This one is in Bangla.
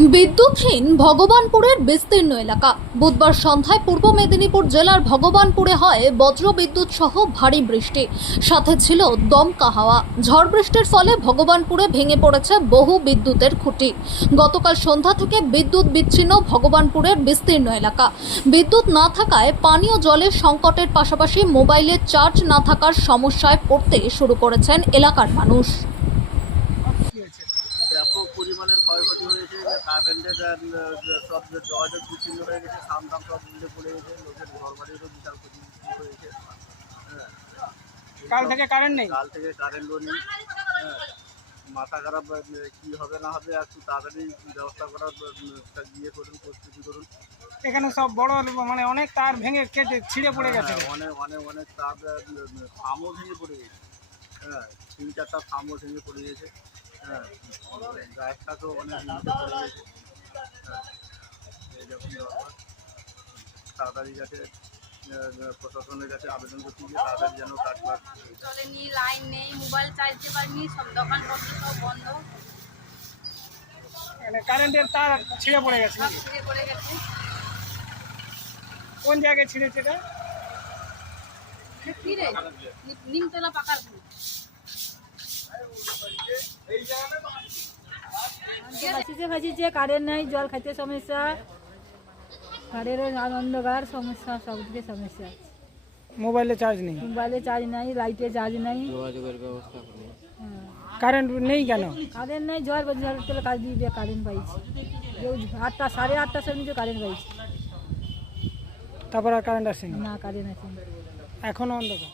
বিদ্যুৎহীন ভগবানপুরের বিস্তীর্ণ এলাকা। বুধবার সন্ধ্যায় পূর্ব মেদিনীপুর জেলার ভগবানপুরে হয় বজ্রবিদ্যুৎ সহ ভারী বৃষ্টি, সাথে ছিল দমকা হাওয়া। ঝড় বৃষ্টির ফলে ভগবানপুরে ভেঙে পড়েছে বহু বিদ্যুতের খুঁটি। গতকাল সন্ধ্যা থেকে বিদ্যুৎ বিচ্ছিন্ন ভগবানপুরের বিস্তীর্ণ এলাকা। বিদ্যুৎ না থাকায় পানীয় জলের সংকটের পাশাপাশি মোবাইলের চার্জ না থাকার সমস্যায় পড়তে শুরু করেছেন এলাকার মানুষ। ব্যাপক পরিমাণের ক্ষয়ক্ষতি হয়েছে। কারেন্টের সব যোগাযোগ বিচ্ছিন্ন হয়ে গেছে, খামদাম সব উল্টে পড়ে গেছে, লোকের ঘর বাড়িরও বিশাল ক্ষতি হয়েছে। কাল থেকে কারেন্ট নেই, কাল থেকে কারেন্টও নেই। মাথা খারাপ, কি হবে না হবে একটু তাড়াতাড়ি ব্যবস্থা করার ইয়ে করুন, প্রস্তুতি করুন। এখানে সব বড় মানে অনেক তার ভেঙে কেটে ছিঁড়ে পড়ে গেছে। অনেক অনেক অনেক তার থামও ভেঙে পড়ে গেছে। 3-4টা থামও ভেঙে পড়ে গেছে। গাছটা তো অনেক নিচে পড়ে গেছে। এইরকম ব্যাপার। তাড়াতাড়ি যাতে প্রশাসনের কাছে আবেদন করছি যে তাড়াতাড়ি যেন কাটবার চলেনি, লাইন নেই, মোবাইল চার্জ দিতে পারিনি, সব দোকানপত্র সব বন্ধ, মানে কারেন্টের তার ছিঁড়ে পড়ে গেছে। সব ছিঁড়ে পড়ে গেছে। কোন জায়গায় ছিঁড়েছে এটা? ছিঁড়ে নিমতলা পাকার ঘর। ভাসিছে কারেন্ট নাই, জল খাইতে সমস্যা, কারেন্টের অন্ধকার সমস্যা, সব দিকে সমস্যা আছে। মোবাইলে চার্জ নেই, মোবাইলে চার্জ নাই, লাইটে চার্জ নাই, যোগাযোগের ব্যবস্থা করে কারেন্ট নেই কেন? কারেন্ট নাই। ঝড় তেলে কাজ দিয়ে কারেন্ট পাইছি, কেউ 8টা 8:30টার সময় কারেন্ট পাইছি। তারপর আর কারেন্ট আসেনি? না, কারেন্ট আছে। এখনো অন্ধকার।